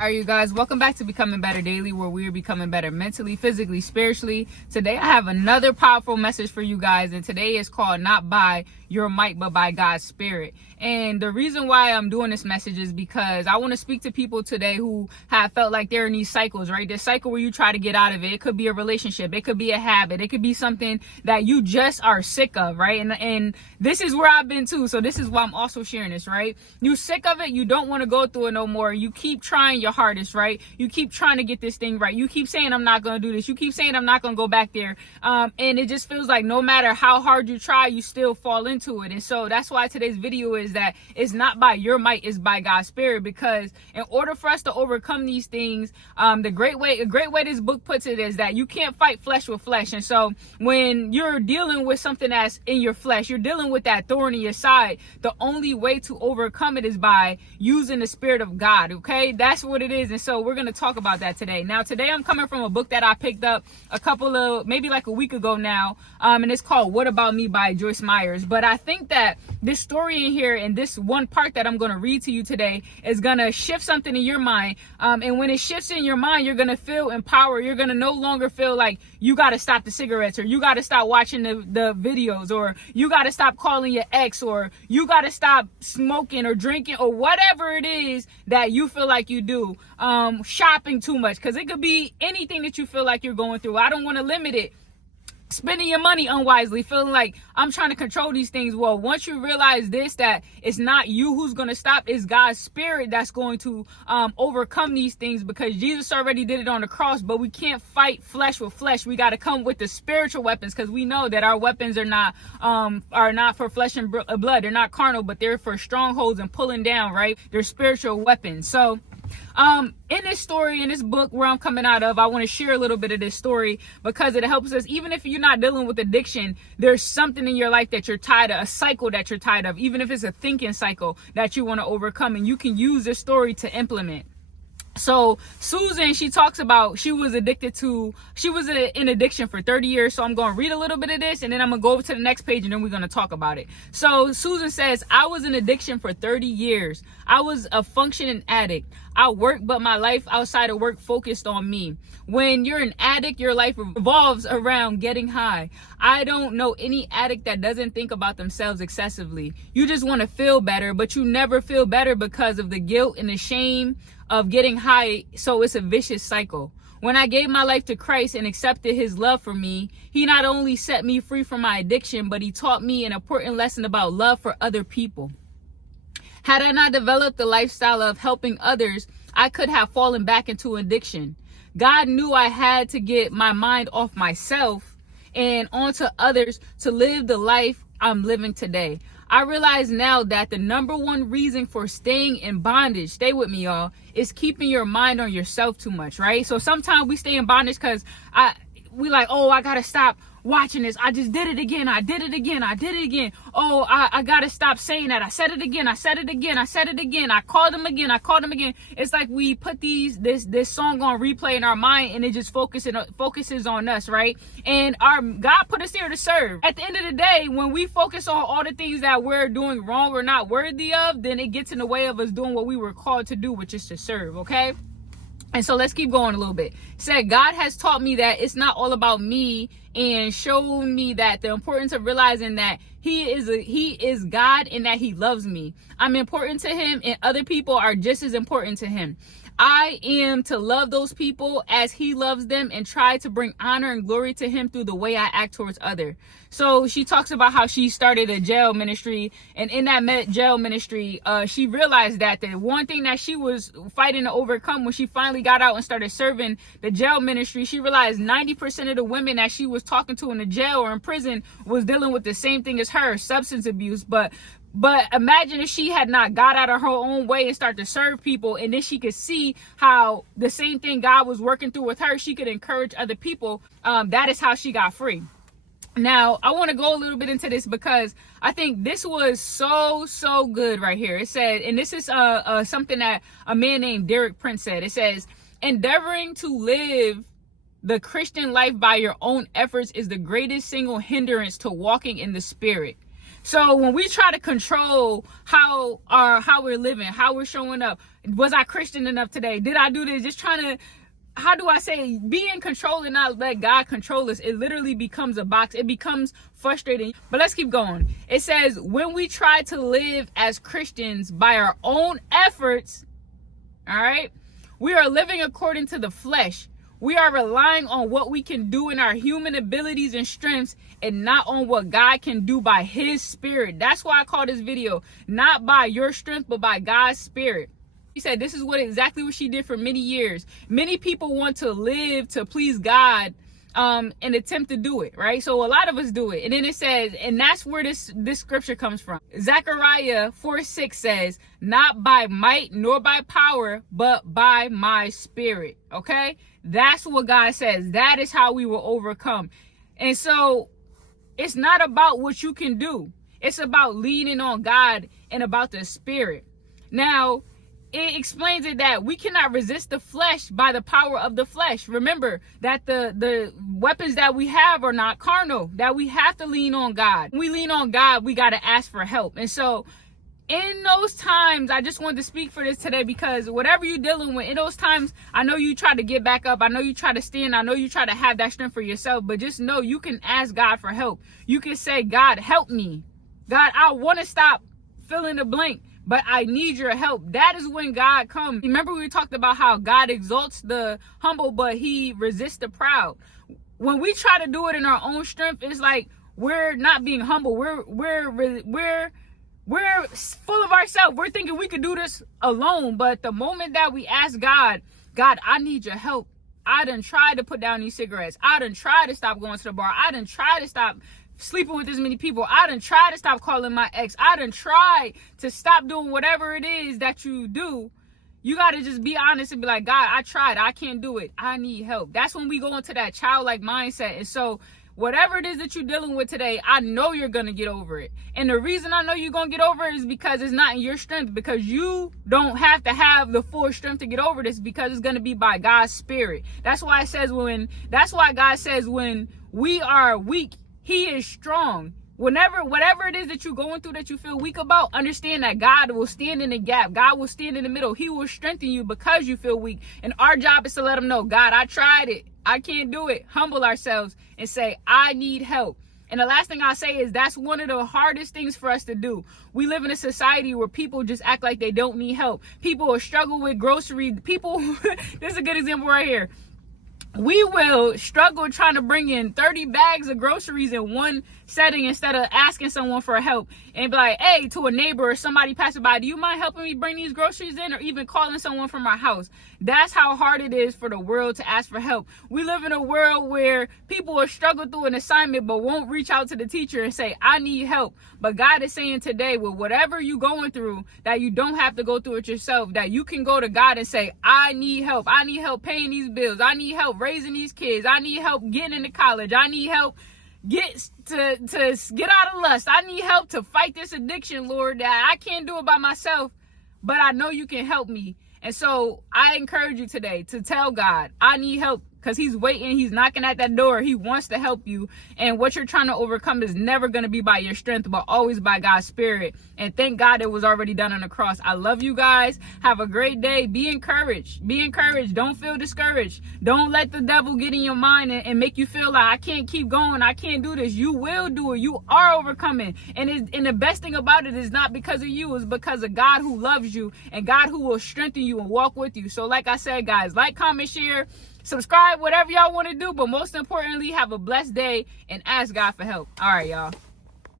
All right, you guys, welcome back to Becoming Better Daily, where we're becoming better mentally, physically, spiritually. Today I have another powerful message for you guys, and today is called Not By Your Might, but by God's Spirit. And the reason why I'm doing this message is because I want to speak to people today who have felt like they're in these cycles, right? This cycle where you try to get out of it. It could be a relationship. It could be a habit. It could be something that you just are sick of, right? And this is where I've been too. So this is why I'm also sharing this, right? You sick of it. You don't want to go through it no more. You keep trying your hardest, right? You keep trying to get this thing right. You keep saying, I'm not going to do this. You keep saying, I'm not going to go back there. And it just feels like no matter how hard you try, you still fall into it. And so that's why today's video is that it's not by your might, it's by God's Spirit. Because in order for us to overcome these things, a great way this book puts it is that you can't fight flesh with flesh. And so when you're dealing with something that's in your flesh, you're dealing with that thorn in your side, the only way to overcome it is by using the Spirit of God. Okay, that's what it is. And so we're going to talk about that today. Now, today I'm coming from a book that I picked up maybe like a week ago now. And it's called What About Me by Joyce Myers. But I think that this story in here and this one part that I'm going to read to you today is going to shift something in your mind. And when it shifts in your mind, you're going to feel empowered. You're going to no longer feel like you got to stop the cigarettes, or you got to stop watching the videos, or you got to stop calling your ex, or you got to stop smoking or drinking, or whatever it is that you feel like you do. Shopping too much, because it could be anything that you feel like you're going through. I don't want to limit it. Spending your money unwisely, feeling like I'm trying to control these things. Well, once you realize this, that it's not you who's going to stop, it's God's Spirit that's going to overcome these things, because Jesus already did it on the cross. But we can't fight flesh with flesh. We got to come with the spiritual weapons, because we know that our weapons are not for flesh and blood. They're not carnal, but they're for strongholds and pulling down, right? They're spiritual weapons. So in this story, in this book where I'm coming out of, I want to share a little bit of this story because it helps us. Even if you're not dealing with addiction, there's something in your life that you're tired of, a cycle that you're tired of, even if it's a thinking cycle that you want to overcome, and you can use this story to implement. So Susan, she talks about she was in addiction for 30 years. So I'm going to read a little bit of this, and then I'm going to go over to the next page, and then we're going to talk about it. So Susan says, I was in addiction for 30 years. I was a functioning addict. I worked, but my life outside of work focused on me. When you're an addict, your life revolves around getting high. I don't know any addict that doesn't think about themselves excessively. You just want to feel better, but you never feel better because of the guilt and the shame of getting high. So it's a vicious cycle. When I gave my life to Christ and accepted his love for me, he not only set me free from my addiction, but he taught me an important lesson about love for other people. Had I not developed the lifestyle of helping others, I could have fallen back into addiction. God knew I had to get my mind off myself and onto others to live the life I'm living today. I realize now that the number one reason for staying in bondage, stay with me, y'all, is keeping your mind on yourself too much, right? So sometimes we stay in bondage because we like, oh, I got to stop watching this. I just did it again. I did it again. Oh, I got to stop saying that. I said it again. I called him again. It's like we put this song on replay in our mind, and it just focuses on us, right? And God put us here to serve. At the end of the day, when we focus on all the things that we're doing wrong or not worthy of, then it gets in the way of us doing what we were called to do, which is to serve, okay? And so let's keep going a little bit. It said, God has taught me that it's not all about me, and shown me that the importance of realizing that he is God and that he loves me. I'm important to him, and other people are just as important to him. I am to love those people as he loves them and try to bring honor and glory to him through the way I act towards others. So she talks about how she started a jail ministry, and in that jail ministry, she realized that the one thing that she was fighting to overcome when she finally got out and started serving the jail ministry, she realized 90% of the women that she was talking to in the jail or in prison was dealing with the same thing as her, substance abuse. But imagine if she had not got out of her own way and started to serve people, and then she could see how the same thing God was working through with her, she could encourage other people. That is how she got free. Now, I want to go a little bit into this because I think this was so good right here. It said, and this is something that a man named Derek Prince said. It says, endeavoring to live the Christian life by your own efforts is the greatest single hindrance to walking in the Spirit. So when we try to control how we're living, how we're showing up, Was I Christian enough today? Did I do this? Just trying to, how do I say, be in control and not let God control us. It literally becomes a box. It becomes frustrating. But let's keep going. It says, when we try to live as Christians by our own efforts, all right, we are living according to the flesh. We are relying on what we can do in our human abilities and strengths and not on what God can do by his spirit. That's why I call this video, not by your strength, but by God's spirit. He said this is exactly what she did for many years. Many people want to live to please God and attempt to do it, right? So a lot of us do it. And then it says, and that's where this scripture comes from. Zechariah 4:6 says, not by might nor by power, but by my spirit. Okay? That's what God says. That is how we will overcome. And so it's not about what you can do. It's about leaning on God and about the spirit. Now, it explains it that we cannot resist the flesh by the power of the flesh. Remember that the weapons that we have are not carnal, that we have to lean on God. When we lean on God, we got to ask for help. And so in those times, I just wanted to speak for this today, because whatever you're dealing with, in those times, I know you try to get back up. I know you try to stand. I know you try to have that strength for yourself, but just know you can ask God for help. You can say, God, help me. God, I want to stop fill in the blank, but I need your help. That is when God comes. Remember, we talked about how God exalts the humble, but he resists the proud. When we try to do it in our own strength, it's like we're not being humble. We're full of ourselves. We're thinking we could do this alone. But the moment that we ask God, God, I need your help. I done tried to put down these cigarettes. I done tried to stop going to the bar. I done tried to stop sleeping with as many people. I done tried to stop calling my ex. I done tried to stop doing whatever it is that you do. You got to just be honest and be like, God, I tried. I can't do it. I need help. That's when we go into that childlike mindset. And so whatever it is that you're dealing with today, I know you're going to get over it. And the reason I know you're going to get over it is because it's not in your strength, because you don't have to have the full strength to get over this, because it's going to be by God's spirit. That's why God says when we are weak, he is strong. Whatever it is that you're going through that you feel weak about, understand that God will stand in the gap. God will stand in the middle. He will strengthen you because you feel weak. And our job is to let him know, God, I tried it. I can't do it. Humble ourselves and say, I need help. And the last thing I'll say is that's one of the hardest things for us to do. We live in a society where people just act like they don't need help. People will struggle with groceries. This is a good example right here. We will struggle trying to bring in 30 bags of groceries in one setting instead of asking someone for help and be like, hey, to a neighbor or somebody passing by, do you mind helping me bring these groceries in? Or even calling someone from our house. That's how hard it is for the world to ask for help. We live in a world where people will struggle through an assignment but won't reach out to the teacher and say, I need help. But God is saying today, with whatever you're going through, that you don't have to go through it yourself, that you can go to God and say, I need help. I need help paying these bills. I need help raising these kids. I need help getting into college. I need help get out of lust. I need help to fight this addiction, Lord, that I can't do it by myself, but I know you can help me. And so I encourage you today to tell God, I need help, because he's waiting. He's knocking at that door. He wants to help you. And what you're trying to overcome is never going to be by your strength, but always by God's spirit. And thank God it was already done on the cross. I love you guys. Have a great day. Be encouraged. Be encouraged. Don't feel discouraged. Don't let the devil get in your mind and make you feel like I can't keep going. I can't do this. You will do it. You are overcoming. And the best thing about it is not because of you. It's because of God who loves you and God who will strengthen you and walk with you. So like I said, guys, like, comment, share, subscribe, whatever y'all want to do. But most importantly, have a blessed day and ask God for help. All right, y'all.